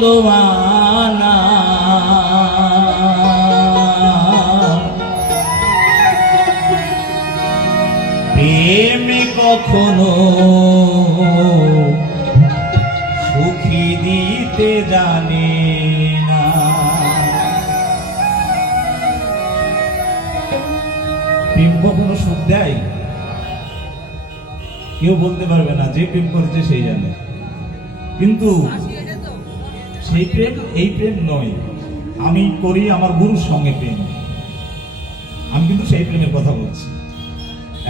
ষোলো আনা প্রেমে কখনো সুখী দিতে জানে না। প্রেম কখনো সুখ দেয় কেউ বলতে পারবে না, যে প্রেম করেছে সেই জানে। কিন্তু সেই প্রেম এই প্রেম নয়। আমি করি আমার গুরুর সঙ্গে প্রেম, আমি কিন্তু সেই প্রেমের কথা বলছি।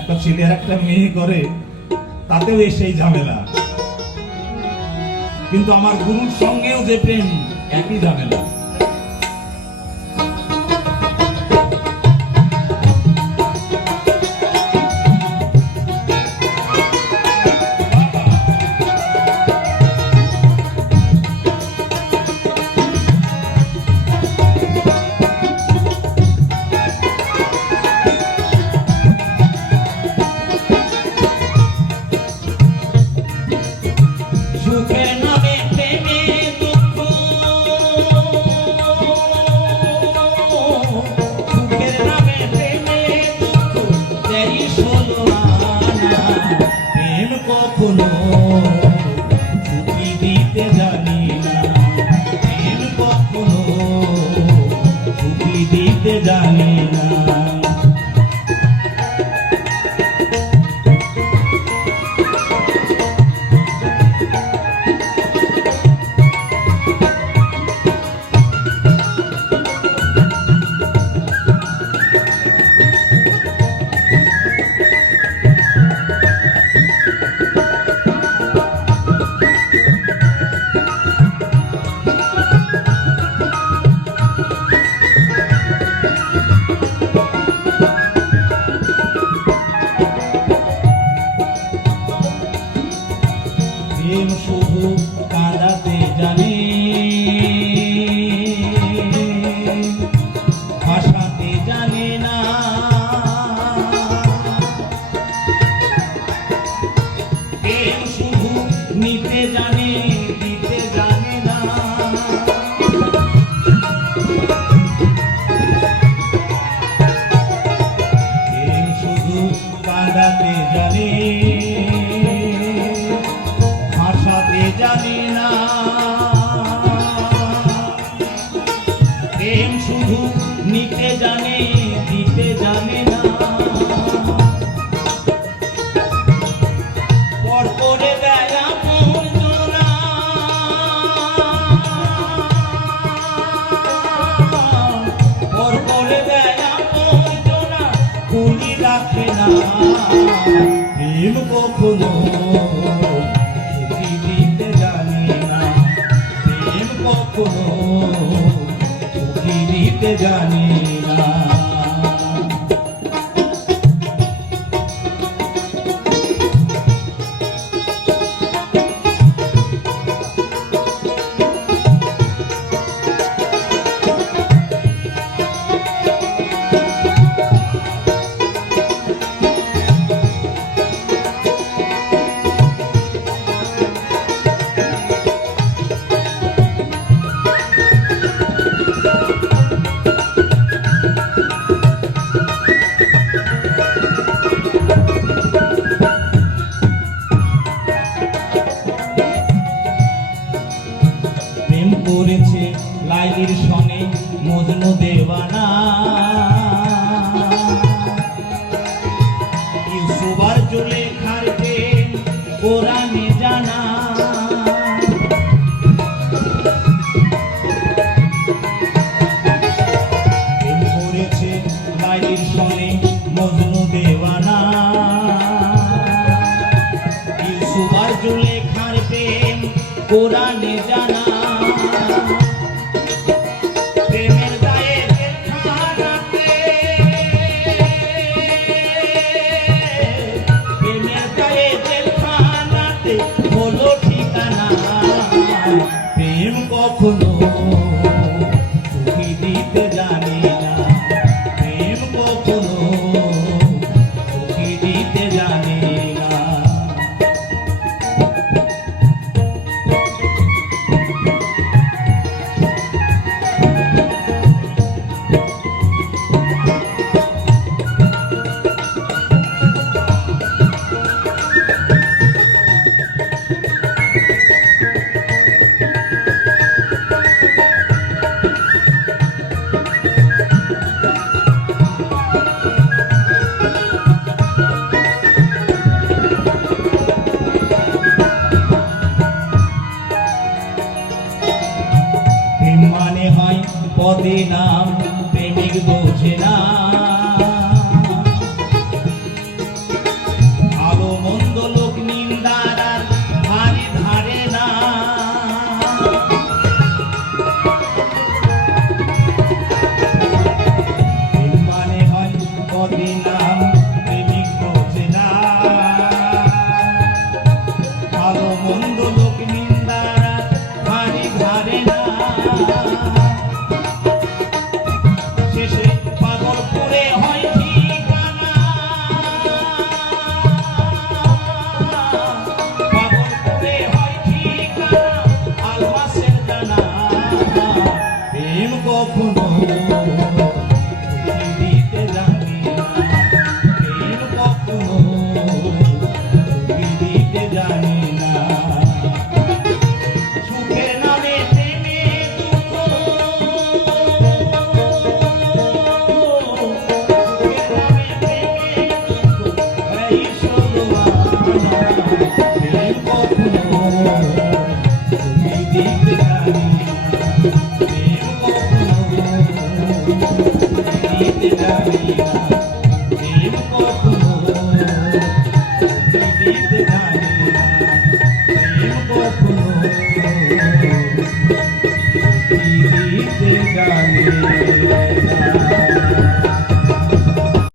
একটা ছেলে আর একটা মেয়ে করে, তাতেও সেই ঝামেলা, কিন্তু আমার গুরুর সঙ্গেও যে প্রেম, একই ঝামেলা। জানি না প্রেম শুধু কাঁদাতে জানে, ভাসাতে জানে না। প্রেম শুধু নিতে জানে, দিতে জানে না। প্রেম শুধু কাঁদাতে জানে, জানি না। প্রেম শুধু নিতে জানে, দিতে জানে না। পর করে দেয় আপনজনা, পর করে দেয় আপনজনা, খুলি রাখে না। প্রেম কখনো জানি না। করেছে লাইলির সনে মজনু দেওয়ানা, ইউসুফার জুলেখার প্রেম কোরআনে জানা। প্রেম করেছে লাইলির সনে মজনু দেওয়ানা, ইউসুফার জুলেখার প্রেম কোরআনে জানা। প্রেমের গায়ে জেলখানাতে, প্রেমের গায়ে জেলখানাতে হলো ঠিকানা। প্রেম কখনো সুখী দিতে জানি না, প্রেম কখনো সুখী দিতে জানি না। বদিনাম প্রেমিক বোঝে না, ভালো মন্দ লোক নিন্দার আর ধারে ধারে না। প্রেম মানে হয় বদিনাম প্রেমিক বোঝে না, ভালো মন্দ লোক নিন্দার আর ধারে ধারে না। শেষে পাগল করে হয় ঠিকানা, পাগল করে হয় ঠিকানা আলমাসের জানা। প্রেম কখনো সুখী দিতে জানে না, প্রেম কখনো সুখী দিতে জানে না। সুখের নামে প্রেমে দুঃখ, সুখের নামে প্রেমে দুঃখ, এই সর্বমানা। প্রেম কখনো সুখী দিতে জানে না, প্রেম কখনো সুখী দিতে জানে না, প্রেম কখনো সুখী দিতে জানে না, প্রেম কখনো সুখী দিতে জানে না।